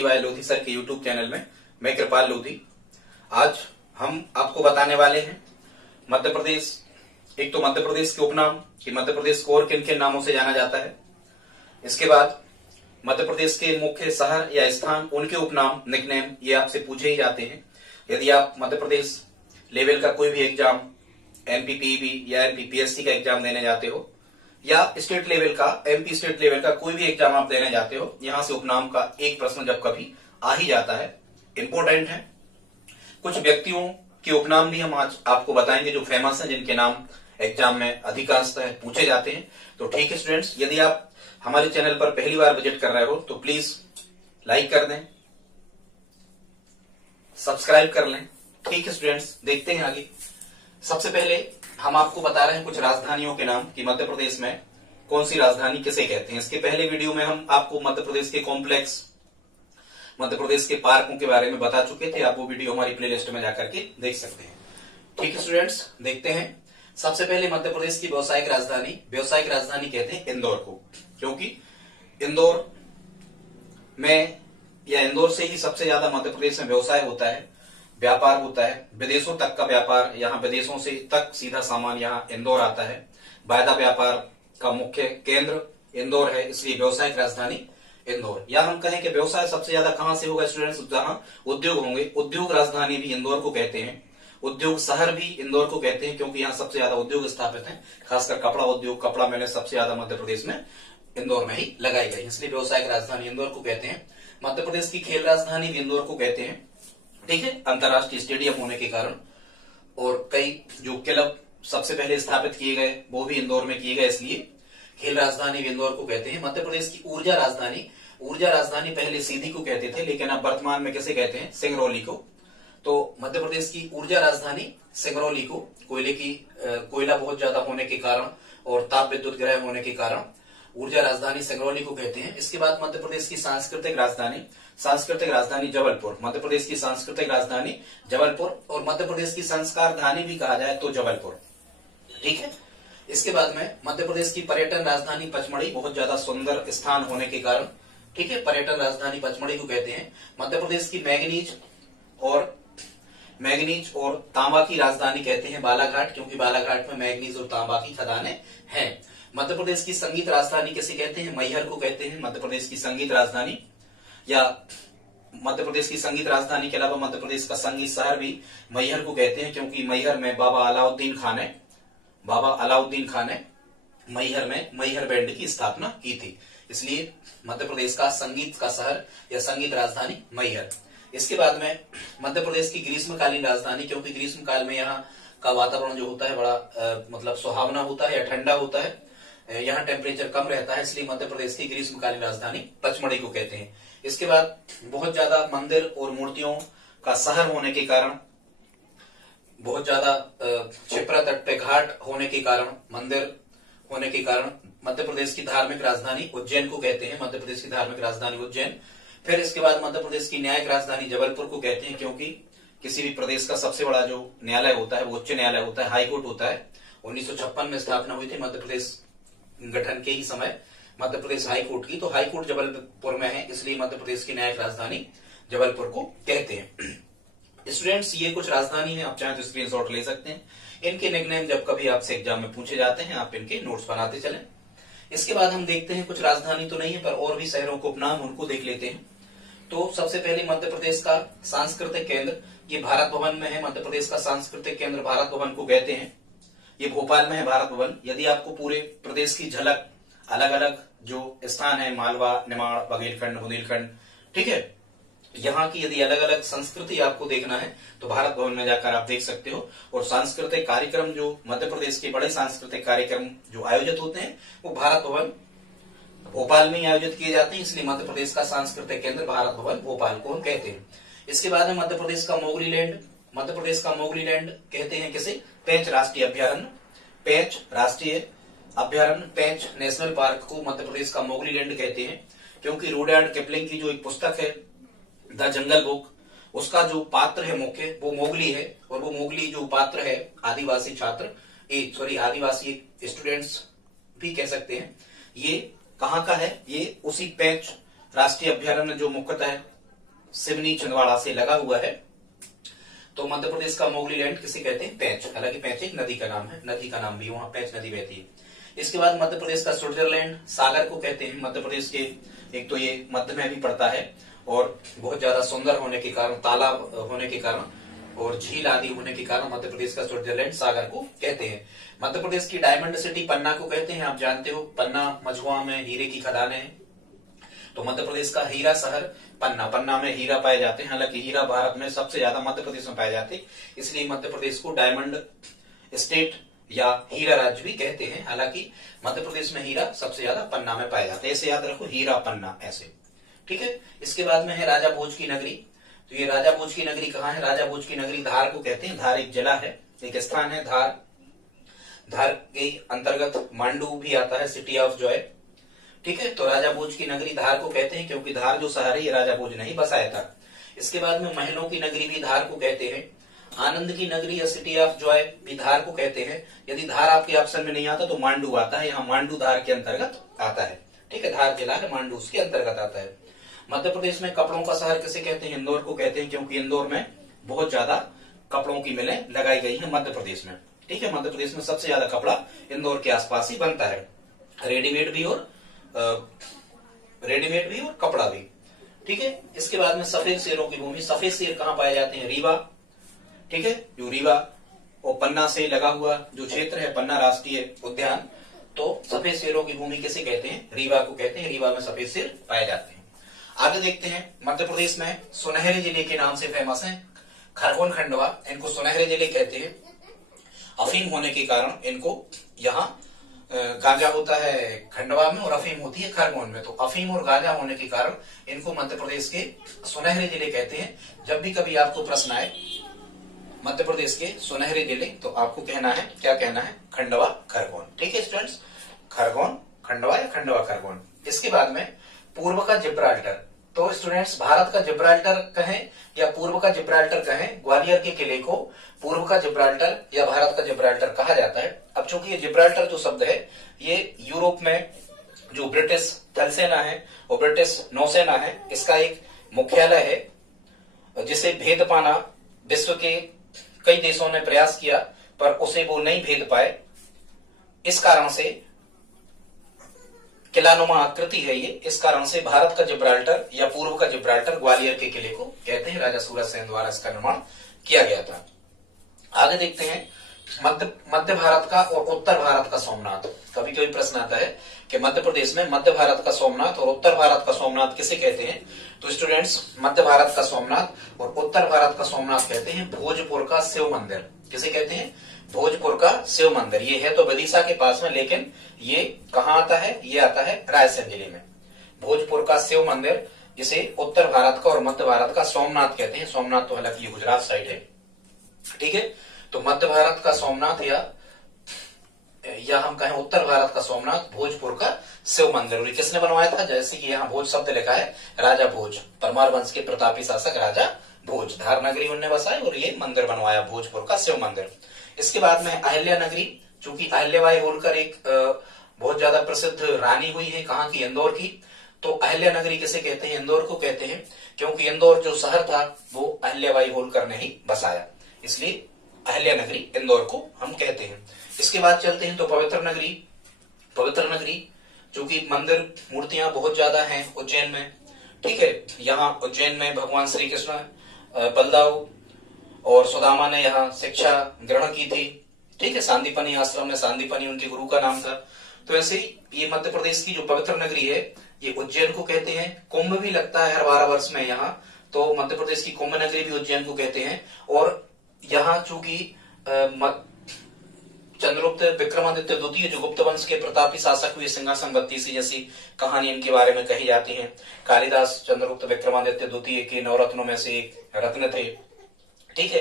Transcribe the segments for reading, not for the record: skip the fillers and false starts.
Study bye Lodhi sir के YouTube channel में। मैं कृपाल लोधी। आज हम आपको बताने वाले हैं मध्य प्रदेश, एक तो मध्य प्रदेश के उपनाम कि मध्य प्रदेश को और किन किन नामों से जाना जाता है। इसके बाद मध्य प्रदेश के मुख्य शहर या स्थान, उनके उपनाम, निकनेम, ये आपसे पूछे ही जाते हैं। यदि आप मध्य प्रदेश लेवल का कोई भी एग्जाम, एमपीपीबी या एमपीपीएससी का एग्जाम देने जाते हो या स्टेट लेवल का, एमपी स्टेट लेवल का कोई भी एग्जाम आप देने जाते हो, यहां से उपनाम का एक प्रश्न जब कभी आ ही जाता है, इंपॉर्टेंट है। कुछ व्यक्तियों के उपनाम भी हम आज आपको बताएंगे जो फेमस हैं, जिनके नाम एग्जाम में अधिकांशतः पूछे जाते हैं। तो ठीक है स्टूडेंट्स, यदि आप हमारे चैनल पर पहली बार विजिट कर रहे हो तो प्लीज लाइक कर दें, सब्सक्राइब कर लें। ठीक है स्टूडेंट्स, देखते हैं आगे। सबसे पहले हम आपको बता रहे हैं कुछ राजधानियों के नाम कि मध्य प्रदेश में कौन सी राजधानी किसे कहते हैं। इसके पहले वीडियो में हम आपको मध्य प्रदेश के कॉम्प्लेक्स, मध्य प्रदेश के पार्कों के बारे में बता चुके थे। आप वो वीडियो हमारी प्लेलिस्ट में जाकर के देख सकते हैं। ठीक है स्टूडेंट्स, देखते हैं। सबसे पहले मध्य प्रदेश की व्यावसायिक राजधानी कहते हैं इंदौर को, क्योंकि इंदौर में या इंदौर से ही सबसे ज्यादा मध्य प्रदेश में व्यवसाय होता है, व्यापार होता है। विदेशों तक का व्यापार, यहाँ विदेशों से तक सीधा सामान यहाँ इंदौर आता है। वायदा व्यापार का मुख्य केंद्र इंदौर है, इसलिए व्यवसायिक राजधानी इंदौर। या हम कहें कि व्यवसाय सबसे ज्यादा कहां से होगा स्टूडेंट्स, जहां उद्योग होंगे, उद्योग राजधानी भी इंदौर को कहते हैं। उद्योग शहर भी इंदौर को कहते हैं, क्योंकि यहाँ सबसे ज्यादा उद्योग स्थापित हैं, खासकर कपड़ा उद्योग। कपड़ा मैंने सबसे ज्यादा मध्य प्रदेश में इंदौर में ही लगाई गई, इसलिए व्यवसायिक राजधानी इंदौर को कहते हैं। मध्य प्रदेश की खेल राजधानी भी इंदौर को कहते हैं। ठीक है, अंतर्राष्ट्रीय स्टेडियम होने के कारण और कई जो क्लब सबसे पहले स्थापित किए गए वो भी इंदौर में किए गए, इसलिए खेल राजधानी भी इंदौर को कहते हैं। मध्य प्रदेश की ऊर्जा राजधानी पहले सीधी को कहते थे, लेकिन अब वर्तमान में कैसे कहते हैं, सिंगरौली को। तो मध्य प्रदेश की ऊर्जा राजधानी सिंगरौली को, कोयला बहुत ज्यादा होने के कारण और ताप विद्युत ग्रह होने के कारण ऊर्जा राजधानी सिंगरौली को कहते हैं। इसके बाद मध्य प्रदेश की सांस्कृतिक राजधानी जबलपुर, मध्य प्रदेश की सांस्कृतिक राजधानी जबलपुर, और मध्य प्रदेश की संस्कार धानी भी कहा जाए तो जबलपुर। ठीक है, इसके बाद में मध्य प्रदेश की पर्यटन राजधानी पचमढ़ी, बहुत ज्यादा सुंदर स्थान होने के कारण, ठीक है, पर्यटन राजधानी पचमढ़ी को कहते हैं। मध्य प्रदेश की मैंगनीज और तांबा की राजधानी कहते हैं बालाघाट, क्योंकि बालाघाट में मैंगनीज और तांबा की खदानें हैं। मध्य प्रदेश की संगीत राजधानी किसे कहते हैं, मैहर को कहते हैं। मध्य प्रदेश की संगीत राजधानी, या मध्य प्रदेश की संगीत राजधानी के अलावा मध्य प्रदेश का संगीत शहर भी मैहर को कहते हैं, क्योंकि मैहर में बाबा अलाउद्दीन खान ने मैहर में मैहर बैंड की स्थापना की थी, इसलिए मध्य प्रदेश का संगीत का शहर या संगीत राजधानी मैहर। इसके बाद में मध्य प्रदेश की ग्रीष्मकालीन राजधानी, क्योंकि ग्रीष्मकाल में यहाँ का वातावरण जो होता है बड़ा मतलब सुहावना होता है या ठंडा होता है, यहाँ टेम्परेचर कम रहता है, इसलिए मध्य प्रदेश की ग्रीष्मकालीन राजधानी पचमढ़ी को कहते हैं। इसके बाद बहुत ज्यादा मंदिर और मूर्तियों का शहर होने के कारण, बहुत ज्यादा क्षिप्रा तट पे घाट होने के कारण, मंदिर होने के कारण मध्य प्रदेश की धार्मिक राजधानी उज्जैन को कहते हैं। मध्य प्रदेश की धार्मिक राजधानी उज्जैन। फिर इसके बाद मध्य प्रदेश की न्यायिक राजधानी जबलपुर को कहते हैं, क्योंकि किसी भी प्रदेश का सबसे बड़ा जो न्यायालय होता है वो उच्च न्यायालय होता है, हाईकोर्ट होता है। 1956 में स्थापना हुई थी मध्य प्रदेश गठन के ही समय मध्य प्रदेश हाईकोर्ट की, तो हाईकोर्ट जबलपुर में है, इसलिए मध्य प्रदेश की न्यायिक राजधानी जबलपुर को कहते हैं। स्टूडेंट्स, ये कुछ राजधानी है, आप चाहें तो स्क्रीनशॉट ले सकते हैं। इनके निकनेम जब कभी आपसे एग्जाम में पूछे जाते हैं, आप इनके नोट्स बनाते चलें। इसके बाद हम देखते हैं, कुछ राजधानी तो नहीं है पर और भी शहरों को उपनाम, उनको देख लेते हैं। तो सबसे पहले मध्य प्रदेश का सांस्कृतिक केंद्र, ये भारत भवन में है। मध्य प्रदेश का सांस्कृतिक केंद्र भारत भवन को कहते हैं, ये भोपाल में है भारत भवन। यदि आपको पूरे प्रदेश की झलक, अलग अलग जो स्थान है, मालवा, निमाड़, बघेलखंड, बुंदेलखंड, ठीक है, यहाँ की यदि अलग अलग संस्कृति आपको देखना है तो भारत भवन में जाकर आप देख सकते हो। और सांस्कृतिक कार्यक्रम, जो मध्य प्रदेश के बड़े सांस्कृतिक कार्यक्रम जो आयोजित होते हैं वो भारत भवन भोपाल में आयोजित किए जाते हैं, इसलिए मध्य प्रदेश का सांस्कृतिक केंद्र भारत भवन भोपाल को हम कहते हैं। इसके बाद में मध्य प्रदेश का मोगली लैंड कहते हैं किसे, पेंच राष्ट्रीय अभ्यारण्य, पेंच नेशनल पार्क को मध्य प्रदेश का मोगली लैंड कहते हैं, क्योंकि रुडयार्ड किपलिंग की जो एक पुस्तक है द जंगल बुक, उसका जो पात्र है मुख्य वो मोगली है, और वो मोगली जो पात्र है आदिवासी आदिवासी स्टूडेंट्स भी कह सकते हैं। ये कहाँ का है, ये उसी पेंच राष्ट्रीय अभ्यारण्य जो मुख्यतः सिवनी छिंदवाड़ा से लगा हुआ है। तो मध्य प्रदेश का मोगली लैंड किसे कहते हैं? पेंच। हालांकि पेंच एक नदी का नाम है, नदी का नाम भी वहां पेंच नदी बहती है। इसके बाद मध्य प्रदेश का स्विट्जरलैंड सागर को कहते हैं। मध्य प्रदेश के एक तो ये मध्य में भी पड़ता है और बहुत ज्यादा सुंदर होने के कारण, तालाब होने के कारण और झील आदि होने के कारण मध्य प्रदेश का स्विट्जरलैंड सागर को कहते हैं। मध्य प्रदेश की डायमंड सिटी पन्ना को कहते हैं। आप जानते हो पन्ना मझुआ में हीरे की खदानें हैं, तो मध्य प्रदेश का हीरा शहर पन्ना। पन्ना में हीरा पाए जाते हैं। हालांकि हीरा भारत में सबसे ज्यादा मध्य प्रदेश में पाए जाते हैं, इसलिए मध्य प्रदेश को डायमंड स्टेट या हीरा राज्य भी कहते हैं। हालांकि मध्य प्रदेश में हीरा सबसे ज्यादा पन्ना में पाए जाते हैं, ऐसे याद रखो, हीरा पन्ना ऐसे। ठीक है। इसके बाद में है राजा भोज की नगरी। तो ये राजा भोज की नगरी कहाँ है? राजा भोज की नगरी धार को कहते हैं। धार एक जिला है, एक स्थान है धार। धार के अंतर्गत मांडू भी आता है, सिटी ऑफ जॉय। ठीक है। तो राजा भोज की नगरी धार को कहते हैं, क्योंकि धार जो शहर है ये राजा भोज ने ही बसाया था। इसके बाद में महलों की नगरी भी धार को कहते हैं। आनंद की नगरी या सिटी ऑफ जॉय भी धार को कहते हैं। यदि धार आपके ऑप्शन में नहीं आता तो मांडू आता है, यहाँ मांडू धार के अंतर्गत आता है। ठीक है। धार जिला है, मांडू उसके अंतर्गत आता है। मध्य प्रदेश में कपड़ों का शहर किसे कहते हैं? इंदौर को कहते हैं, क्योंकि इंदौर में बहुत ज्यादा कपड़ों की मिलें लगाई गई हैं मध्य प्रदेश में। ठीक है। मध्य प्रदेश में सबसे ज्यादा कपड़ा इंदौर के आसपास ही बनता है, रेडीमेड भी और कपड़ा भी। ठीक है। इसके बाद में सफेद शेरों की भूमि। सफेद शेर कहाँ पाए जाते हैं? रीवा। ठीक है। जो रीवा और पन्ना से लगा हुआ जो क्षेत्र है, पन्ना राष्ट्रीय उद्यान, तो सफेद शेरों की भूमि किसे कहते हैं? रीवा को कहते हैं। रीवा में सफेद शेर पाए जाते हैं। आगे देखते हैं, मध्य प्रदेश में सुनहरे जिले के नाम से फेमस है खरगोन खंडवा। इनको सुनहरे जिले कहते हैं। अफीम होने के कारण इनको यहाँ गांजा होता है खंडवा में और अफीम होती है खरगोन में। तो अफीम और गांजा होने के कारण इनको मध्य प्रदेश के सुनहरे जिले कहते हैं। जब भी कभी आपको प्रश्न आए मध्य प्रदेश के सुनहरे जिले, तो आपको कहना है, क्या कहना है? खंडवा खरगोन। ठीक है स्टूडेंट्स, खरगोन खंडवा या खंडवा खरगोन। इसके बाद में पूर्व का जिब्राल्टर। तो स्टूडेंट्स, भारत का जिब्राल्टर कहें या पूर्व का जिब्राल्टर कहें, ग्वालियर के किले को पूर्व का जिब्राल्टर या भारत का जिब्राल्टर कहा जाता है। अब चूंकि ये जिब्राल्टर जो शब्द है ये यूरोप में जो ब्रिटिश थल सेना है और ब्रिटिश नौसेना है, इसका एक मुख्यालय है, जिसे भेद पाना विश्व के कई देशों ने प्रयास किया पर उसे वो नहीं भेद पाए। इस कारण से किलानुमा आकृति है ये। इस कारण से भारत का जिब्राल्टर या पूर्व का जिब्राल्टर ग्वालियर के किले को कहते हैं। राजा सूरज सेन द्वारा इसका निर्माण किया गया था। आगे देखते हैं, मध्य भारत का और उत्तर भारत का सोमनाथ। कभी कभी प्रश्न आता है कि मध्य प्रदेश में मध्य भारत का सोमनाथ और उत्तर भारत का सोमनाथ किसे कहते हैं? तो स्टूडेंट्स, मध्य भारत का सोमनाथ और उत्तर भारत का सोमनाथ कहते हैं भोजपुर का शिव मंदिर। किसे कहते हैं? भोजपुर का शिव मंदिर। ये है तो विदिशा के पास में, लेकिन ये कहाँ आता है? ये आता है रायसेन जिले में। भोजपुर का शिव मंदिर, जिसे उत्तर भारत का और मध्य भारत का सोमनाथ कहते हैं। सोमनाथ तो हालांकि ये गुजरात साइड है। ठीक है। तो मध्य भारत का सोमनाथ या हम कहें उत्तर भारत का सोमनाथ, भोजपुर का शिव मंदिर। और किसने बनवाया था? जैसे कि यहाँ भोज शब्द लिखा है, राजा भोज, परमार वंश के प्रतापी शासक राजा भोज, धार नगरी उन्होंने बसाई और ये मंदिर बनवाया, भोजपुर का शिव मंदिर। इसके बाद में अहिल्या नगरी, चूंकि अहिल्याबाई होलकर एक बहुत ज्यादा प्रसिद्ध रानी हुई है, कहाँ की? इंदौर की। तो अहिल्या नगरी किसे कहते हैं? इंदौर को कहते हैं, क्योंकि इंदौर जो शहर था वो अहिल्याबाई होलकर ने ही बसाया, इसलिए अहिल्या नगरी इंदौर को हम कहते हैं। इसके बाद चलते हैं तो पवित्र नगरी। पवित्र नगरी, चूंकि मंदिर मूर्तियां बहुत ज्यादा हैं उज्जैन में। ठीक है। यहाँ उज्जैन में भगवान श्री कृष्ण, बलदाव और सुदामा ने यहाँ शिक्षा ग्रहण की थी। ठीक है। सांदीपनी आश्रम में, सांदीपनी उनके गुरु का नाम था। तो ऐसे ही ये मध्य प्रदेश की जो पवित्र नगरी है ये उज्जैन को कहते हैं। कुंभ भी लगता है हर 12 वर्ष में यहाँ, तो मध्य प्रदेश की कुंभ नगरी भी उज्जैन को कहते हैं। और यहाँ चूंकि चंद्रगुप्त विक्रमादित्य द्वितीय जो गुप्त वंश के प्रतापी शासक हुए, सिंहासन बत्तीसी जैसी कहानी इनके बारे में कही जाती है। कालिदास चंद्रगुप्त विक्रमादित्य द्वितीय के 9 रत्नों में से एक रत्न थे। ठीक है।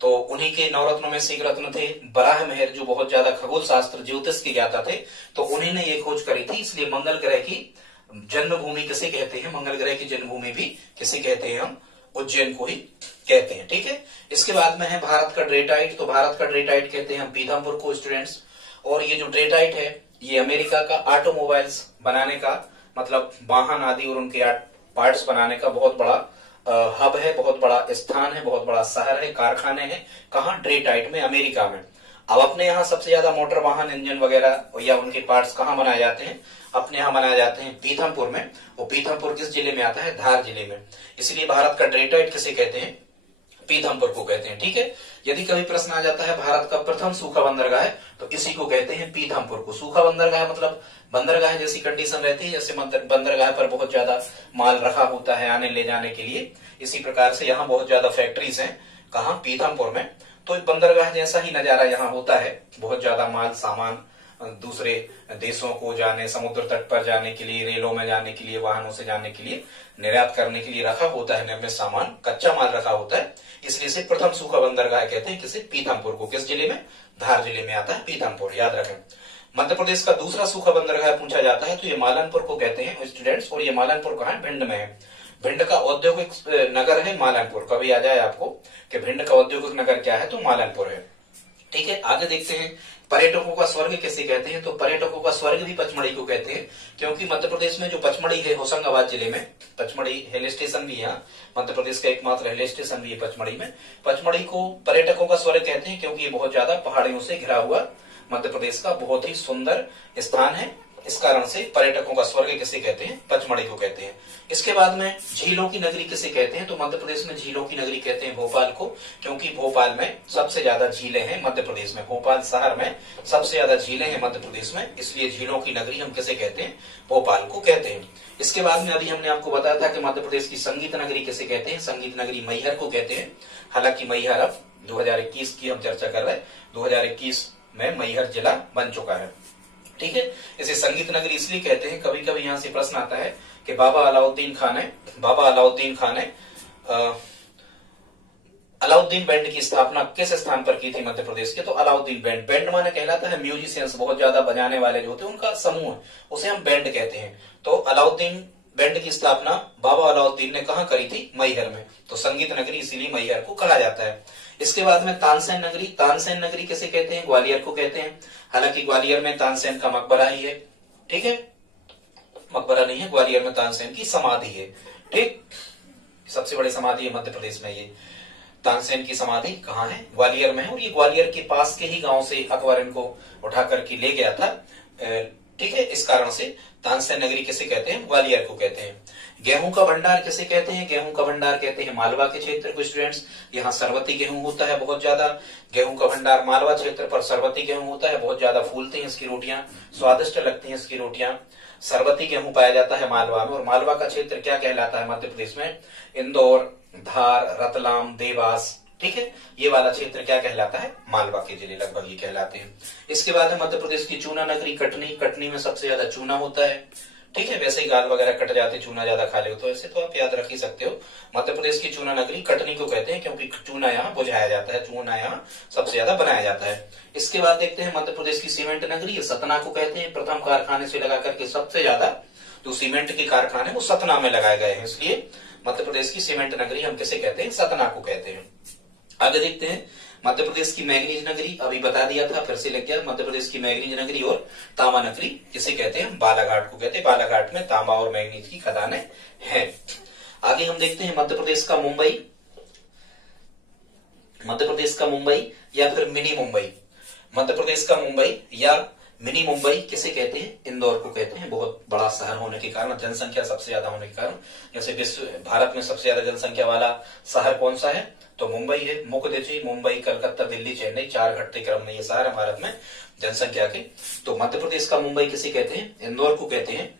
तो उन्हीं के 9 रत्नों में से एक रत्न थे बराह मेहर, जो बहुत ज्यादा खगोल शास्त्र ज्योतिष के ज्ञाता थे। तो उन्हीं ने ये खोज करी थी। इसलिए मंगल ग्रह की जन्मभूमि किसे कहते हैं? मंगल ग्रह की जन्मभूमि भी किसे कहते हैं? हम उज्जैन को ही कहते हैं। ठीक है। इसके बाद में है भारत का ड्रेटाइट। तो भारत का ड्रेटाइट कहते हैं हम पीथमपुर को स्टूडेंट्स। और ये जो ड्रेटाइट है ये अमेरिका का ऑटोमोबाइल्स बनाने का, मतलब वाहन आदि और उनके पार्ट्स बनाने का बहुत बड़ा हब है, बहुत बड़ा स्थान है, बहुत बड़ा शहर है, कारखाने हैं। कहाँ? डेट्रॉइट में, अमेरिका में। अब अपने यहाँ सबसे ज्यादा मोटर वाहन, इंजन वगैरह या उनके पार्ट्स कहाँ बनाए जाते हैं? अपने यहाँ बनाए जाते हैं पीथमपुर में। और पीथमपुर किस जिले में आता है? धार जिले में। इसलिए भारत का डेट्रॉइट किसे कहते हैं? पीथमपुर को कहते हैं। ठीक है, यदि कभी प्रश्न आ जाता है भारत का प्रथम सूखा बंदरगाह है, तो इसी को कहते हैं पीथमपुर को। सूखा बंदरगाह मतलब बंदरगाह जैसी कंडीशन रहती है जैसे बंदरगाह पर बहुत ज्यादा माल रखा होता है आने ले जाने के लिए, इसी प्रकार से यहाँ बहुत ज्यादा फैक्ट्रीज हैं। कहाँ? पीथमपुर में। तो बंदरगाह जैसा ही नजारा यहाँ होता है, बहुत ज्यादा माल सामान दूसरे देशों को जाने, समुद्र तट पर जाने के लिए, रेलों में जाने के लिए, वाहनों से जाने के लिए, निर्यात करने के लिए रखा होता है, निर्मित सामान, कच्चा माल रखा होता है। इसलिए इसे प्रथम सूखा बंदरगाह कहते हैं। किसे? पीथमपुर को। किस जिले में? धार जिले में आता है पीथमपुर, याद रखें। मध्य प्रदेश का दूसरा सूखा बंदरगाह पूछा जाता है तो ये मालनपुर को कहते हैं स्टूडेंट्स। और ये मालनपुर कहाँ है? भिंड में है। भिंड का औद्योगिक नगर है मालनपुर। कभी आ जाए आपको कि भिंड का औद्योगिक नगर क्या है, तो मालनपुर है। ठीक है, आगे देखते हैं पर्यटकों का स्वर्ग किसे कहते हैं? तो पर्यटकों का स्वर्ग भी पचमढ़ी को कहते हैं, क्योंकि मध्य प्रदेश में जो पचमढ़ी है होशंगाबाद जिले में, पचमढ़ी हिल स्टेशन भी है, मध्य प्रदेश का एकमात्र हिल स्टेशन भी है पचमढ़ी में। पचमढ़ी को पर्यटकों का स्वर्ग कहते हैं क्योंकि ये बहुत ज्यादा पहाड़ियों से घिरा हुआ मध्य प्रदेश का बहुत ही सुंदर स्थान है। इस कारण से पर्यटकों का स्वर्ग किसे कहते हैं? पचमढ़ी को कहते हैं। इसके बाद में झीलों की नगरी किसे कहते हैं? तो मध्य प्रदेश में झीलों की नगरी कहते हैं भोपाल को, क्योंकि भोपाल में सबसे ज्यादा झीलें हैं मध्य प्रदेश में। भोपाल शहर में सबसे ज्यादा झीलें हैं मध्य प्रदेश में, इसलिए झीलों की नगरी हम किसे कहते हैं? भोपाल को कहते हैं। इसके बाद में अभी हमने आपको बताया था कि मध्य प्रदेश की संगीत नगरी किसे कहते हैं? संगीत नगरी मैहर को कहते हैं। हालांकि मैहर अब 2021 की हम चर्चा कर रहे हैं, 2021 में मैहर जिला बन चुका है। ठीक है, इसे संगीत नगरी इसलिए कहते हैं, कभी कभी यहाँ से प्रश्न आता है कि बाबा अलाउद्दीन खान ने अलाउद्दीन बैंड की स्थापना किस स्थान पर की थी मध्य प्रदेश के? तो अलाउद्दीन बैंड, बैंड माने कहलाता है म्यूजिशियंस, बहुत ज्यादा बजाने वाले जो होते हैं उनका समूह, उसे हम बैंड कहते हैं। तो अलाउद्दीन बैंड की स्थापना बाबा अलाउद्दीन ने कहाँ करी थी? मैहर में। तो संगीत नगरी इसीलिए मैहर को कहा जाता है। इसके बाद में तानसेन नगरी, तानसेन नगरी किसे कहते हैं? ग्वालियर को कहते हैं। हालांकि ग्वालियर में तानसेन का मकबरा ही है। ठीक है, मकबरा नहीं है, ग्वालियर में तानसेन की समाधि है। ठीक, सबसे बड़ी समाधि है मध्य प्रदेश में ये। तानसेन की समाधि कहाँ है? ग्वालियर में है। और ये ग्वालियर के पास के ही गांव से अकबर इनको उठा करके ले गया था। ठीक है, इस कारण से तानसेन नगरी किसे कहते हैं? ग्वालियर को कहते हैं। गेहूं का भंडार किसे कहते हैं? गेहूं का भंडार कहते हैं मालवा के क्षेत्र को स्टूडेंट्स। यहाँ सरबती गेहूं होता है बहुत ज्यादा। गेहूं का भंडार मालवा क्षेत्र पर सरबती गेहूं होता है, बहुत ज्यादा फूलती हैं इसकी रोटियां, स्वादिष्ट लगती हैं इसकी रोटियां। सरबती गेहूं पाया जाता है मालवा में। और मालवा का क्षेत्र क्या कहलाता है मध्य प्रदेश में? इंदौर, धार, रतलाम, देवास। ठीक है, ये वाला क्षेत्र क्या कहलाता है? मालवा के जिले लगभग ये कहलाते हैं। इसके बाद है मध्य प्रदेश की चूना नगरी कटनी। कटनी में सबसे ज्यादा चूना होता है। ठीक है, वैसे ही गाल वगैरह कट जाते, चूना ज्यादा खा ले तो ऐसे तो आप याद रख ही सकते हो। मध्य प्रदेश की चूना नगरी कटनी को कहते हैं क्योंकि चूना यहाँ बुझाया जाता है, चूना यहाँ सबसे ज्यादा बनाया जाता है। इसके बाद देखते हैं मध्य प्रदेश की सीमेंट नगरी, सतना को कहते हैं। प्रथम कारखाने से लगा करके सबसे ज्यादा जो सीमेंट के कारखाने वो सतना में लगाए गए हैं, इसलिए मध्य प्रदेश की सीमेंट नगरी हम किसे कहते हैं? सतना को कहते हैं। आगे देखते हैं मध्य प्रदेश की मैग्नीज नगरी, अभी बता दिया था, फिर से लग गया। मध्य प्रदेश की मैग्नीज नगरी और तांबा नगरी किसे कहते हैं? बालाघाट को कहते हैं। बालाघाट में तांबा और मैग्नीज की खदानें हैं। आगे हम देखते हैं मध्य प्रदेश का मुंबई, मध्य प्रदेश का मुंबई या फिर मिनी मुंबई। मध्य प्रदेश का मुंबई या मिनी मुंबई किसे कहते हैं? इंदौर को कहते हैं। बहुत बड़ा शहर होने के कारण, जनसंख्या सबसे ज्यादा होने के कारण, जैसे विश्व भारत में सबसे ज्यादा जनसंख्या वाला शहर कौन सा है? तो मुंबई है। मुख्य देखिए मुंबई, कलकत्ता, दिल्ली, चेन्नई, 4 घटते क्रम में ये शहर है भारत में जनसंख्या के। तो मध्य प्रदेश का मुंबई किसे कहते हैं? इंदौर को कहते हैं।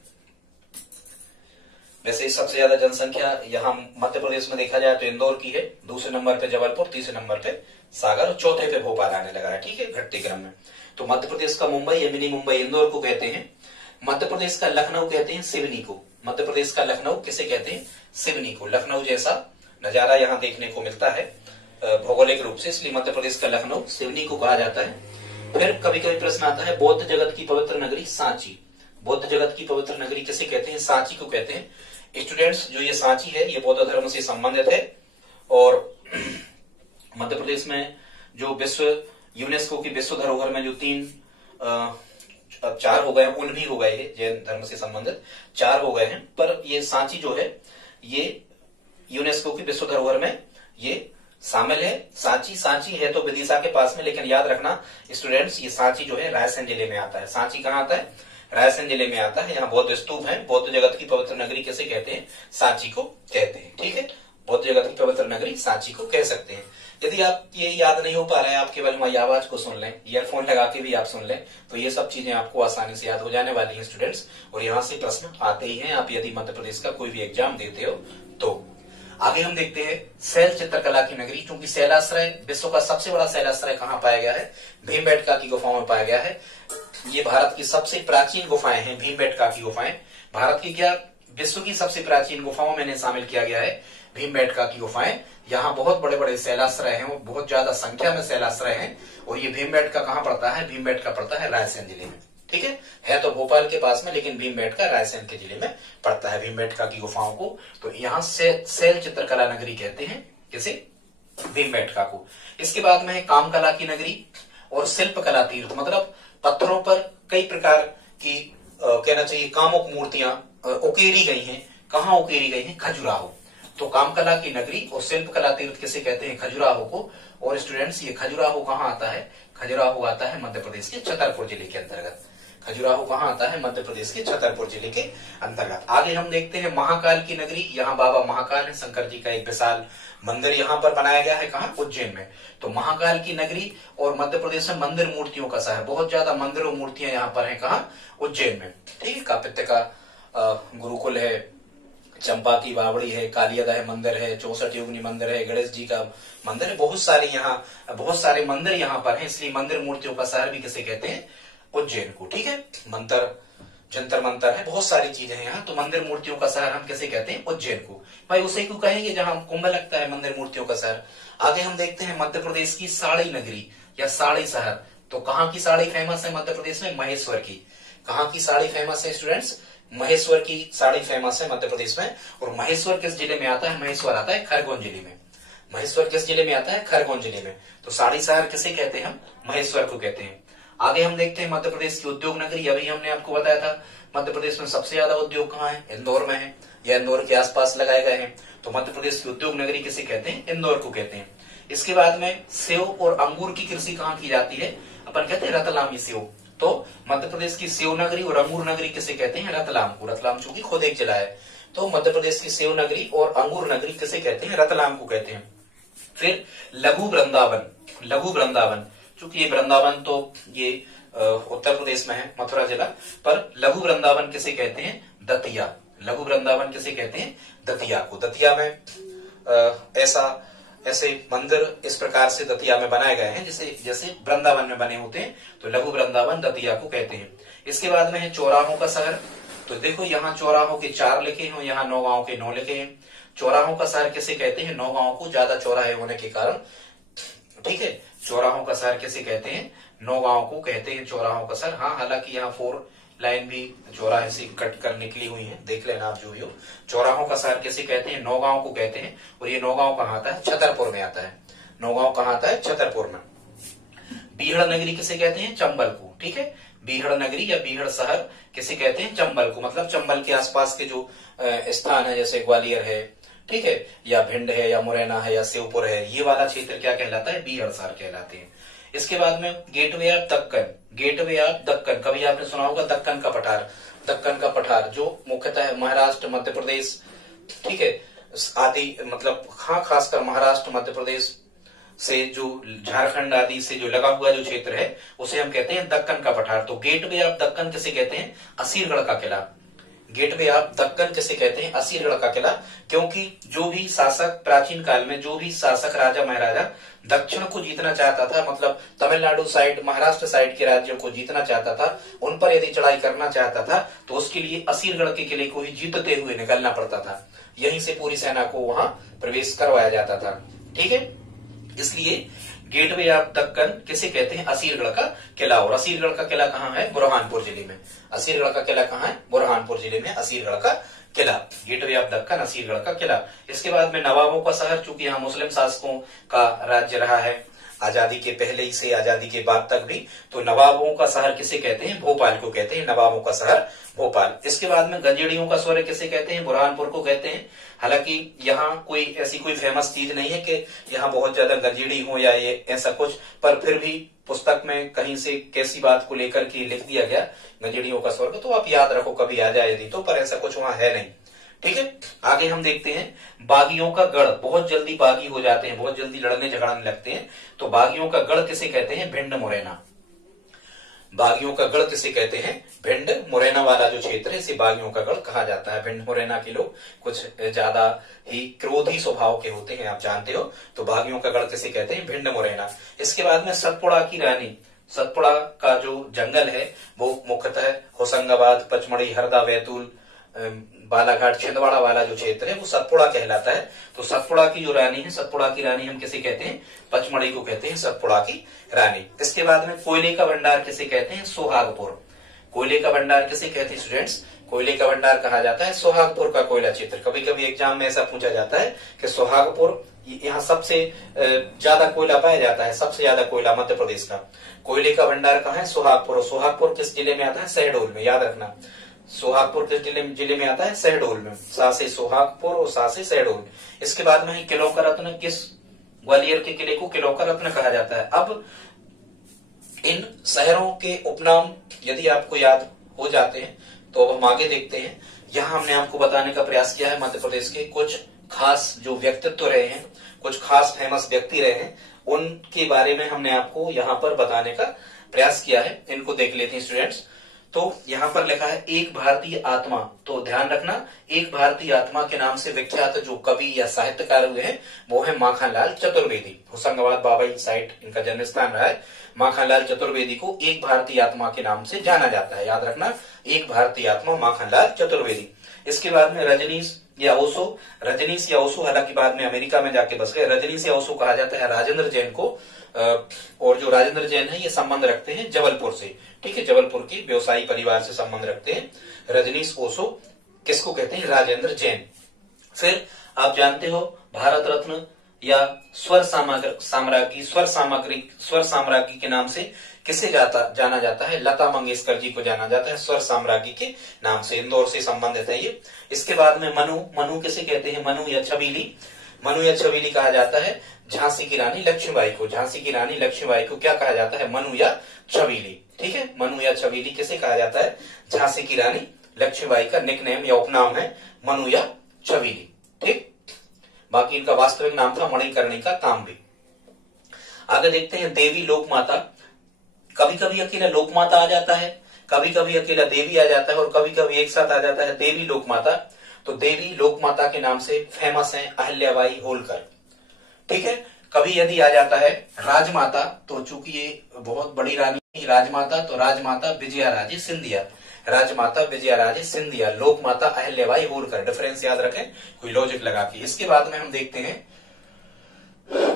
वैसे सबसे ज्यादा जनसंख्या यहाँ मध्य प्रदेश में देखा जाए तो इंदौर की है, दूसरे नंबर पे जबलपुर, तीसरे नंबर पे सागर और चौथे पे भोपाल आने लगा है। ठीक है, घटते क्रम में। तो मध्य प्रदेश का मुंबई या मिनी मुंबई इंदौर को कहते हैं। मध्य प्रदेश का लखनऊ कहते हैं सिवनी को। मध्य प्रदेश का लखनऊ किसे कहते हैं? सिवनी को। लखनऊ जैसा नजारा यहाँ देखने को मिलता है भौगोलिक रूप से, इसलिए मध्य प्रदेश का लखनऊ सिवनी को कहा जाता है। फिर कभी कभी प्रश्न आता है बौद्ध जगत की पवित्र नगरी सांची। बौद्ध जगत की पवित्र नगरी किसे कहते हैं? सांची को कहते हैं। स्टूडेंट्स, जो ये सांची है ये बौद्ध धर्म से संबंधित है। और मध्य प्रदेश में जो विश्व यूनेस्को की विश्व धरोहर में जो 4 हो गए, उन भी हो गए हैं जैन धर्म से संबंधित 4 हो गए हैं, पर ये सांची जो है ये यूनेस्को की विश्व धरोहर में ये शामिल है। सांची है तो विदिशा के पास में, लेकिन याद रखना स्टूडेंट्स, ये सांची जो है रायसेन जिले में आता है। सांची कहाँ आता है? रायसेन जिले में आता है। यहाँ बौद्ध स्तूप है। बौद्ध जगत की पवित्र नगरी किसे कहते हैं? सांची को कहते हैं। ठीक है, बौद्ध जगत की पवित्र नगरी सांची को कह सकते हैं। यदि आप ये याद नहीं हो पा रहा है, आप केवल हमारी आवाज को सुन लें, ईयरफोन लगा के भी आप सुन लें, तो ये सब चीजें आपको आसानी से याद हो जाने वाली हैं स्टूडेंट्स। और यहाँ से प्रश्न आते ही हैं, आप यदि मध्य प्रदेश का कोई भी एग्जाम देते हो तो। आगे हम देखते हैं शैल चित्रकला की नगरी। क्योंकि शैलाश्रय, विश्व का सबसे बड़ा शैलाश्रय कहाँ पाया गया है? भीमबेटका की गुफाओं में पाया गया है। ये भारत की सबसे प्राचीन गुफाएं हैं, भीमबेटका की गुफाएं। भारत की क्या, विश्व की सबसे प्राचीन गुफाओं में इन्हें शामिल किया गया है, भीमबेटका की गुफाएं। यहाँ बहुत बड़े बड़े शैलाश्रय हैं और बहुत ज्यादा संख्या में शैलाश्रय हैं। और ये भीमबेटका कहाँ पड़ता है? भीमबेटका पड़ता है रायसेन जिले में। ठीक है तो भोपाल के पास में, लेकिन भीमबेटका रायसेन के जिले में पड़ता है, भीमबेटका की गुफाओं को। तो यहाँ शैल चित्रकला नगरी कहते हैं किसे? भीमबेटका को। इसके बाद में है कामकला की नगरी और शिल्पकला तीर्थ। मतलब पत्थरों पर कई प्रकार की कहना चाहिए कामुक मूर्तियां उकेरी गई हैं। कहाँ उकेरी गई हैं? खजुराहो। तो कामकला की नगरी और शिल्पकला तीर्थ किसे कहते हैं? खजुराहो को। और स्टूडेंट्स, ये खजुराहो कहाँ आता है? खजुराहो आता है मध्य प्रदेश के छतरपुर जिले के अंतर्गत। खजुराहो कहाँ आता है? मध्य प्रदेश के छतरपुर जिले के अंतर्गत। आगे हम देखते हैं महाकाल की नगरी। यहाँ बाबा महाकाल है, शंकर जी का एक विशाल मंदिर यहाँ पर बनाया गया है। कहाँ? उज्जैन में। तो महाकाल की नगरी और मध्य प्रदेश में मंदिर मूर्तियों का शहर। बहुत ज्यादा मंदिर और मूर्तियां यहाँ पर है। कहाँ? उज्जैन में। ठीक है, कापित्य का गुरुकुल है, चंपा की बावड़ी है, कालियादह मंदिर है, 64 योगिनी मंदिर है, गणेश जी का मंदिर है। बहुत सारे मंदिर यहाँ पर हैं, इसलिए मंदिर मूर्तियों का शहर भी किसे कहते हैं? उज्जैन को। ठीक है, जंतर मंतर है, बहुत सारी चीजें हैं यहाँ। तो मंदिर मूर्तियों का शहर हम कैसे कहते हैं? उज्जैन को। भाई उसे क्यों कहेंगे जहां कुंभ लगता है, मंदिर मूर्तियों का शहर। आगे हम देखते हैं मध्य प्रदेश की साड़ी नगरी या साड़ी शहर। तो कहाँ की साड़ी फेमस है मध्य प्रदेश में? महेश्वर की। कहाँ की साड़ी फेमस है स्टूडेंट्स? महेश्वर की साड़ी फेमस है मध्य प्रदेश में। और महेश्वर किस जिले में आता है? महेश्वर आता है खरगोन जिले में। महेश्वर किस जिले में आता है? खरगोन जिले में। तो साड़ी शहर किसे कहते हैं हम? महेश्वर को कहते हैं। आगे हम देखते हैं मध्य प्रदेश की उद्योग नगरी। अभी हमने आपको बताया था मध्य प्रदेश में सबसे ज्यादा उद्योग कहाँ है? इंदौर में है या इंदौर के आसपास लगाए गए हैं। तो मध्य प्रदेश की उद्योग नगरी किसे कहते हैं? इंदौर को कहते हैं। इसके बाद में सेव और अंगूर की कृषि कहाँ की जाती है? अपन कहते हैं रतलामी सेव। तो मध्य प्रदेश की सेव नगरी और अंगूर नगरी किसे कहते हैं? रतलाम को। रतलाम चूंकि खुद एक जिला है, तो मध्य प्रदेश की सेव नगरी और अंगूर नगरी किसे कहते हैं? रतलाम को कहते हैं। फिर लघु वृंदावन, चूंकि ये वृंदावन तो ये उत्तर प्रदेश में है, मथुरा जिला, पर लघु वृंदावन किसे कहते हैं? दतिया। लघु वृंदावन किसे कहते हैं? दतिया को। दतिया में ऐसे मंदिर इस प्रकार से दतिया में बनाए गए हैं जैसे वृंदावन में बने होते हैं। तो लघु वृंदावन दतिया को कहते हैं। इसके बाद में है चौराहों का शहर। तो देखो यहाँ चौराहों के 4 लिखे हैं, यहाँ नौगांव के 9 लिखे हैं। चौराहों का शहर किसे कहते हैं? नौगांव को, ज्यादा चौराहे होने के कारण। ठीक है, चौराहों का शहर किसे कहते हैं? नौगांव को कहते हैं चौराहों का शहर। हाँ, हालांकि यहाँ 4 लाइन भी चौराहे से कट कर निकली हुई है, देख लेना आप जो भी हो। चौराहों का शहर किसे कहते हैं? नौगांव को कहते हैं। और ये नौगांव कहाँ आता है? छतरपुर में आता है। नौगांव कहाँ आता है? छतरपुर में। बीहड़ नगरी किसे कहते हैं? चंबल को। ठीक है, बीहड़ नगरी या बीहड़ शहर किसे कहते हैं? चंबल को। मतलब चंबल के आसपास के जो स्थान है, जैसे ग्वालियर है, ठीक है, या भिंड है, या मुरैना है, या शिवपुर है, ये वाला क्षेत्र क्या कहलाता है? बीहड़ शहर कहलाते हैं। इसके बाद में गेटवे ऑफ दक्कन, कभी आपने सुना होगा दक्कन का पठार जो मुख्यतः महाराष्ट्र, मध्य प्रदेश, ठीक है, आदि, मतलब खासकर महाराष्ट्र, मध्य प्रदेश से जो झारखंड आदि से जो लगा हुआ जो क्षेत्र है, उसे हम कहते हैं दक्कन का पठार। तो गेटवे ऑफ दक्कन किसे कहते हैं? असीरगढ़ का किला। गेटवे ऑफ दक्कन किसे कहते हैं? असीरगढ़ का किला। क्योंकि जो भी शासक, प्राचीन काल में जो भी शासक, राजा महाराजा दक्षिण को जीतना चाहता था, मतलब तमिलनाडु साइड, महाराष्ट्र साइड के राज्यों को जीतना चाहता था, उन पर यदि चढ़ाई करना चाहता था, तो उसके लिए असीरगढ़ के किले को ही जीतते हुए निकलना पड़ता था। यहीं से पूरी सेना को वहां प्रवेश करवाया जाता था। ठीक है, इसलिए गेटवे ऑफ दक्कन किसे कहते हैं? असीरगढ़ का किला। और असीरगढ़ का किला कहाँ है? बुरहानपुर जिले में। असीरगढ़ का किला कहाँ है? बुरहानपुर जिले में असीरगढ़ का किला। गेटवे ऑफ दक्कन, असीरगढ़ का किला। इसके बाद में नवाबों का शहर, चूंकि यहाँ मुस्लिम शासकों का राज्य रहा है, आजादी के पहले ही से आजादी के बाद तक भी। तो नवाबों का शहर किसे कहते हैं? भोपाल को कहते हैं, नवाबों का शहर भोपाल। इसके बाद में गंजेड़ियों का स्वर्ग किसे कहते हैं? बुरहानपुर को कहते हैं। हालांकि यहाँ कोई ऐसी कोई फेमस चीज नहीं है कि यहाँ बहुत ज्यादा गंजेड़ी हो या ये ऐसा कुछ, पर फिर भी पुस्तक में कहीं से कैसी बात को लेकर के लिख दिया गया गंजेड़ियों का स्वर्ग, तो आप याद रखो कभी आ जाए यदि तो, पर ऐसा कुछ वहां है नहीं। ठीक है, आगे हम देखते हैं बागियों का गढ़। बहुत जल्दी बागी हो जाते हैं, बहुत जल्दी लड़ने झगड़ने लगते हैं, तो बागियों का गढ़ किसे कहते हैं? भिंड मुरैना। बागियों का गढ़ किसे कहते हैं? भिंड मुरैना वाला जो क्षेत्र है इसे बागियों का गढ़ कहा जाता है। भिंड मुरैना के लोग कुछ ज्यादा ही क्रोधी स्वभाव के होते हैं, आप जानते हो, तो बागियों का गढ़ किसे कहते हैं? भिंड मुरैना। इसके बाद में सतपुड़ा की रानी। सतपुड़ा का जो जंगल है वो मुख्यतः होशंगाबाद, पचमढ़ी, हरदा, बैतूल, बालाघाट, छिंदवाड़ा वाला जो क्षेत्र है वो सतपुड़ा कहलाता है। तो सतपुड़ा की जो रानी है, सतपुड़ा की रानी हम किसे कहते हैं? पचमढ़ी को कहते हैं सतपुड़ा की रानी। इसके बाद में कोयले का भंडार किसे कहते हैं? सोहागपुर। कोयले का भंडार किसे कहते हैं स्टूडेंट्स? कोयले का भंडार कहा जाता है सोहागपुर का कोयला क्षेत्र। कभी कभी एग्जाम में ऐसा पूछा जाता है कि सोहागपुर, यहाँ सबसे ज्यादा कोयला पाया जाता है, सबसे ज्यादा कोयला मध्य प्रदेश का। कोयले का भंडार कहाँ है? सोहागपुर। सोहागपुर किस जिले में आता है? शहडोल में, याद रखना। सोहागपुर किस जिले में आता है? शहडोल में। सा से सोहागपुर और सा से शहडोल। इसके बाद में किलों का रत्न, किस ग्वालियर के किले को किलों का रत्न कहा जाता है? अब इन शहरों के उपनाम यदि आपको याद हो जाते हैं तो अब हम आगे देखते हैं। यहाँ हमने आपको बताने का प्रयास किया है मध्य प्रदेश के कुछ खास जो व्यक्तित्व रहे हैं, कुछ खास फेमस व्यक्ति रहे हैं, उनके बारे में हमने आपको यहाँ पर बताने का प्रयास किया है। इनको देख लेते हैं स्टूडेंट्स। तो यहाँ पर लिखा है एक भारतीय आत्मा, तो ध्यान रखना, एक भारतीय आत्मा के नाम से विख्यात जो कवि या साहित्यकार हुए हैं वो है माखनलाल चतुर्वेदी। होशंगाबाद बाबई साइट इनका जन्म स्थान रहा है। माखनलाल चतुर्वेदी को एक भारतीय आत्मा के नाम से जाना जाता है, याद रखना, एक भारतीय आत्मा माखनलाल चतुर्वेदी। इसके बाद में रजनीश या ओशो। रजनीश या ओशो हालांकि बाद में अमेरिका में जाके बस गए। रजनीश या ओशो कहा जाता है राजेंद्र जैन को, और जो राजेंद्र जैन है ये संबंध रखते हैं जबलपुर से। ठीक है, जबलपुर की व्यवसायी परिवार से संबंध रखते हैं। रजनीश ओशो किसको कहते हैं? राजेंद्र जैन। फिर आप जानते हो भारत रत्न या स्वर साम्राज्ञी के नाम से किसे जाना जाता है? लता मंगेशकर जी को जाना जाता है स्वर साम्राज्ञी के नाम से, इंदौर से संबंधित है ये। इसके बाद में मनु किसे कहते हैं? मनु या छबीली कहा जाता है झांसी की रानी लक्ष्मीबाई को। झांसी की रानी लक्ष्मीबाई को क्या कहा जाता है? मनु या छबीली। ठीक है, मनु या छबीली किसे कहा जाता है? झांसी की रानी लक्ष्मीबाई का निकनेम या उपनाम है मनु या छबीली। ठीक, बाकी इनका वास्तविक नाम था मणिकर्णिका काम्बी। आगे देखते हैं देवी लोक माता। कभी कभी अकेला लोक माता आ जाता है, कभी कभी अकेला देवी आ जाता है, और कभी कभी एक साथ आ जाता है देवी लोक माता। तो देवी लोक माता के नाम से फेमस है अहिल्याबाई होलकर। ठीक है, कभी यदि आ जाता है राजमाता, तो चूंकि ये बहुत बड़ी रानी राजमाता, तो राजमाता विजयाराजे सिंधिया। राजमाता विजयाराजे सिंधिया, लोक माता अहिल्याबाई होलकर। डिफरेंस याद रखें, कोई लॉजिक लगा के। इसके बाद में हम देखते हैं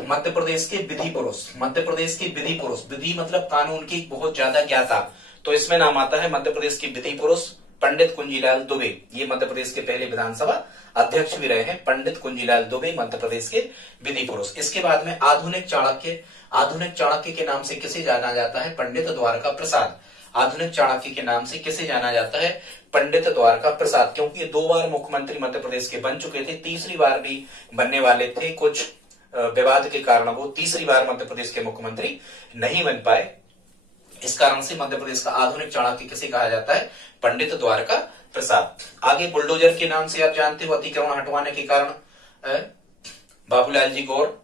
मध्य प्रदेश के विधि पुरुष। मध्य प्रदेश के विधि पुरुष, विधि मतलब कानून की बहुत ज्यादा ज्ञाता, तो इसमें नाम आता है मध्य प्रदेश के विधि पुरुष पंडित कुंजीलाल दुबे। ये मध्य प्रदेश के पहले विधानसभा अध्यक्ष भी रहे हैं, पंडित कुंजीलाल दुबे मध्य प्रदेश के विधि पुरुष। इसके बाद में आधुनिक चाणक्य। आधुनिक चाणक्य के नाम से किसे जाना जाता है? पंडित द्वारका प्रसाद। आधुनिक चाणक्य के नाम से किसे जाना जाता है? पंडित द्वारका प्रसाद। क्योंकि 2 बार मुख्यमंत्री मध्य प्रदेश के बन चुके थे, तीसरी बार भी बनने वाले थे, कुछ विवाद के कारण वो तीसरी बार मध्य प्रदेश के मुख्यमंत्री नहीं बन पाए। इस कारण से मध्य प्रदेश का आधुनिक चाणक्य किसे कहा जाता है? पंडित द्वारका प्रसाद। आगे बुलडोजर के नाम से आप जानते हो, अतिक्रमण हटवाने के कारण बाबूलाल जी गौर,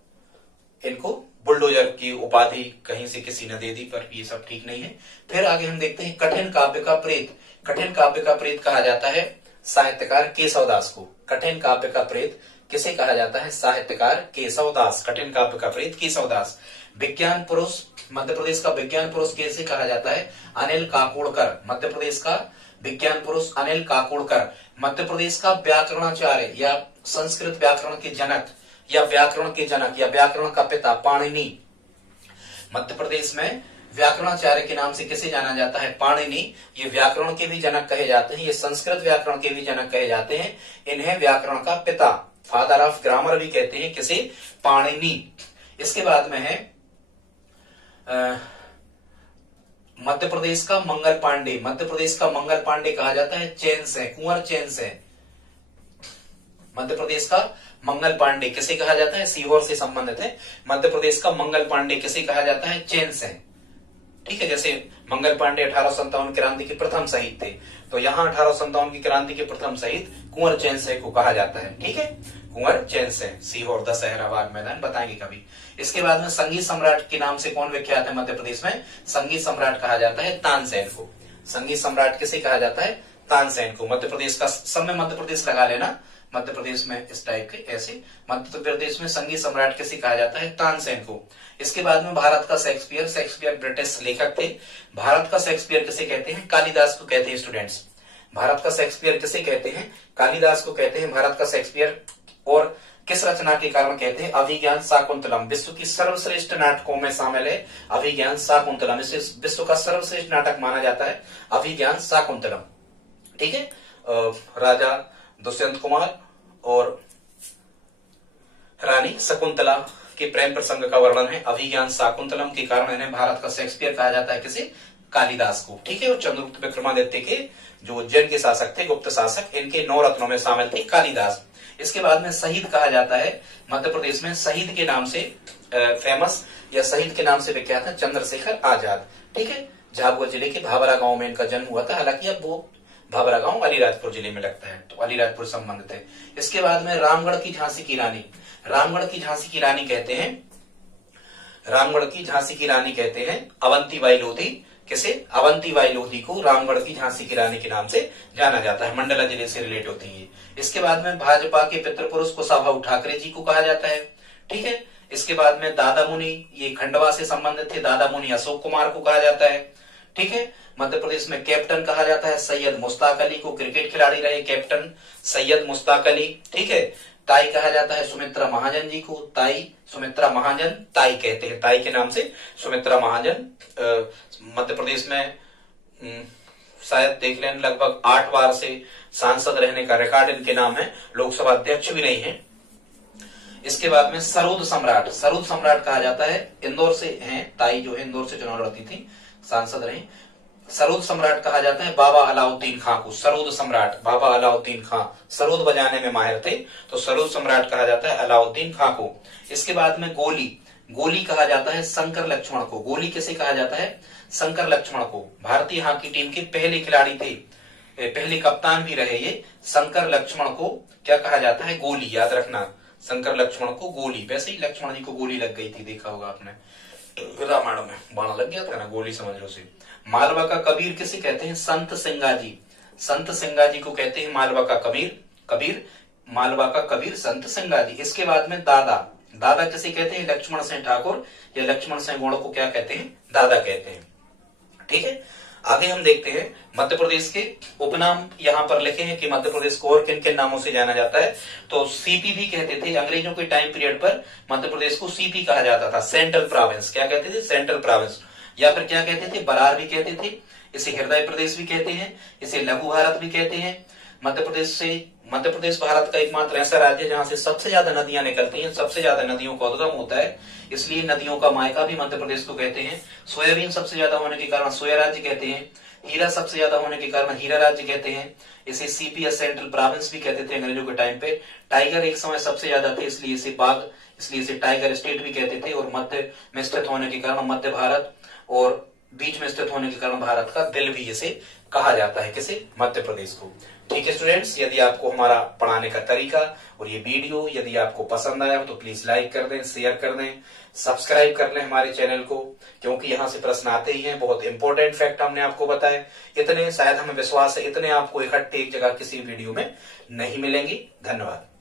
इनको बुलडोजर की उपाधि कहीं से किसी ने दे दी, पर ये सब ठीक नहीं है। फिर आगे हम देखते हैं कठिन काव्य का प्रेत। कठिन काव्य का प्रेत कहा जाता है साहित्यकार केशवदास को। कठिन काव्य का प्रेत किसे कहा जाता है? साहित्यकार केशवदास। कठिन काव्य का प्रेत केशवदास। विज्ञान पुरुष, मध्य प्रदेश का विज्ञान पुरुष कैसे कहा जाता है? अनिल काकोड़कर। मध्य प्रदेश का विज्ञान पुरुष अनिल काकोड़कर। मध्य प्रदेश का व्याकरणाचार्य या संस्कृत व्याकरण के जनक या व्याकरण का पिता पाणिनि। मध्य प्रदेश में व्याकरणाचार्य के नाम से किसे जाना जाता है? पाणिनि। ये व्याकरण के भी जनक कहे जाते हैं, ये संस्कृत व्याकरण के भी जनक कहे जाते हैं। इन्हें व्याकरण का पिता, फादर ऑफ ग्रामर भी कहते हैं, किसे? पाणिनि। इसके बाद में है मध्य प्रदेश का मंगल पांडे, मध्य प्रदेश का मंगल पांडे कहा जाता है चैन से, कुंवर चैन से। मध्य प्रदेश का मंगल पांडे किसे कहा जाता है, सीहोर से संबंधित है। मध्य प्रदेश का मंगल पांडे किसे कहा जाता है, चैन से। ठीक है, जैसे मंगल पांडे 1857 क्रांति के प्रथम शहीद थे, तो यहाँ 1857 की क्रांति के प्रथम शहीद कुंवर चैन से को कहा जाता है। ठीक है, कुंवर चैन से, सीहोर, दशहरा बाग मैदान बताएंगे कभी। इसके बाद में संगीत सम्राट के नाम से कौन विख्यात है मध्य प्रदेश में, संगीत सम्राट कहा जाता है तानसेन को। संगीत सम्राट किसे कहा जाता है, तानसेन को। मध्य प्रदेश का सब में मध्य प्रदेश लगा लेना, मध्य प्रदेश में इस टाइप के ऐसे। मध्य प्रदेश में संगीत सम्राट किसे कहा जाता है, तानसेन को। इसके बाद में भारत का शेक्सपियर, शेक्सपियर ब्रिटिश लेखक थे। भारत का शेक्सपियर किसे कहते हैं, कालिदास को कहते हैं स्टूडेंट्स। भारत का शेक्सपियर किसे कहते हैं, कालिदास को कहते हैं भारत का शेक्सपियर। और किस रचना के कारण कहते हैं, अभिज्ञान शाकुंतलम, विश्व की सर्वश्रेष्ठ नाटकों में शामिल है अभिज्ञान शाकुंतलम। इसे विश्व का सर्वश्रेष्ठ नाटक माना जाता है अभिज्ञान शाकुंतलम। ठीक है, राजा दुष्यंत कुमार और रानी शकुंतला के प्रेम प्रसंग का वर्णन है अभिज्ञान शाकुंतलम के कारण इन्हें भारत का शेक्सपियर कहा जाता है, किसे, कालिदास को। ठीक है, और चंद्रगुप्त विक्रमादित्य के जो उज्जैन के शासक थे, गुप्त शासक, इनके 9 रत्नों में शामिल थे कालिदास। इसके बाद में शहीद कहा जाता है मध्य प्रदेश में, शहीद के नाम से फेमस या शहीद के नाम से विख्यात है चंद्रशेखर आजाद। ठीक है, झाबुआ जिले के भावरा गांव में इनका जन्म हुआ था। हालांकि अब वो भावरा गांव अलीराजपुर जिले में लगता है, तो अलीराजपुर संबंधित है। इसके बाद में रामगढ़ की झांसी की रानी, रामगढ़ की झांसी की रानी कहते हैं, रामगढ़ की झांसी की रानी कहते हैं अवंतीबाई लोधी। किसे, अवंतीबाई लोधी को रामगढ़ की झांसी की रानी के नाम से जाना जाता है, मंडला जिले से रिलेट होती है। इसके बाद में भाजपा के पितृपुरुष कुशाभाऊ ठाकरे जी को कहा जाता है। ठीक है, इसके बाद में दादा मुनि, ये खंडवा से संबंधित थे, दादा मुनि अशोक कुमार को कहा जाता है। ठीक है, मध्य प्रदेश में कैप्टन कहा जाता है सैयद मुश्ताक अली को, क्रिकेट खिलाड़ी रहे कैप्टन सैयद मुश्ताक अली। ठीक है, ताई कहा जाता है सुमित्रा महाजन जी को, ताई सुमित्रा महाजन, ताई कहते हैं, ताई के नाम से सुमित्रा महाजन। मध्य प्रदेश में शायद देख लें लगभग 8 बार से सांसद रहने का रिकॉर्ड इनके नाम है, लोकसभा अध्यक्ष भी नहीं है। इसके बाद में सरोद सम्राट, सरोद सम्राट कहा जाता है, इंदौर से हैं, ताई जो है इंदौर से चुनाव लड़ती थी, सांसद रही। सरोद सम्राट कहा जाता है बाबा अलाउद्दीन खां को, सरोद सम्राट बाबा अलाउद्दीन खां, सरोद बजाने में माहिर थे, तो सरोद सम्राट कहा जाता है अलाउद्दीन खां को। इसके बाद में गोली, गोली कहा जाता है शंकर लक्ष्मण को। गोली किसे कहा जाता है, शंकर लक्ष्मण को। भारतीय हॉकी टीम के पहले खिलाड़ी थे, पहले कप्तान भी रहे ये। शंकर लक्ष्मण को क्या कहा जाता है, गोली, याद रखना, शंकर लक्ष्मण को गोली। वैसे ही लक्ष्मण जी को गोली लग गई थी, देखा होगा आपने रामायण में, बाण लग गया था ना, गोली समझ लो से। मालवा का कबीर किसे कहते हैं, संत सिंगाजी, संत सिंगाजी को कहते हैं मालवा का कबीर, कबीर, मालवा का कबीर संत सिंगाजी। इसके बाद में दादा, दादा किसे कहते हैं, लक्ष्मण सिंह ठाकुर या लक्ष्मण सिंह गोड़ को क्या कहते हैं, दादा कहते हैं। ठीक है, आगे हम देखते हैं मध्य प्रदेश के उपनाम यहाँ पर लिखे हैं कि मध्य प्रदेश को और किन किन नामों से जाना जाता है। तो सीपी भी कहते थे, अंग्रेजों के टाइम पीरियड पर मध्य प्रदेश को सीपी कहा जाता था, सेंट्रल प्रोविंस, क्या कहते थे, सेंट्रल प्रोविंस, या फिर क्या कहते थे, बरार भी कहते थे, इसे हृदय प्रदेश भी कहते हैं, इसे लघु भारत भी कहते हैं। मध्य प्रदेश भारत का एकमात्र ऐसा राज्य है जहां से सबसे ज्यादा नदियां निकलती हैं, सबसे ज्यादा नदियों का उद्गम होता है, इसलिए नदियों का मायका भी मध्य प्रदेश को कहते हैं। सोयाबीन सबसे ज्यादा होने के कारण सोया राज्य कहते हैं, हीरा सबसे ज्यादा होने के कारण हीरा राज्य कहते हैं, इसे सीपी या सेंट्रल प्रोविंस भी कहते थे अंग्रेजों के टाइम पे। टाइगर एक समय सबसे ज्यादा थे, इसलिए इसे बाघ, इसलिए इसे टाइगर स्टेट भी कहते थे। और मध्य में स्थित होने के कारण मध्य भारत, और बीच में स्थित होने के कारण भारत का दिल भी इसे कहा जाता है, किसे, मध्य प्रदेश को। ठीक है स्टूडेंट्स, यदि आपको हमारा पढ़ाने का तरीका और ये वीडियो यदि आपको पसंद आया हो तो प्लीज लाइक कर दें, शेयर कर दें, सब्सक्राइब कर लें हमारे चैनल को, क्योंकि यहाँ से प्रश्न आते ही हैं। बहुत इंपॉर्टेंट फैक्ट हमने आपको बताए, इतने शायद हमें विश्वास है इतने आपको इकट्ठे एक जगह किसी वीडियो में नहीं मिलेंगे। धन्यवाद।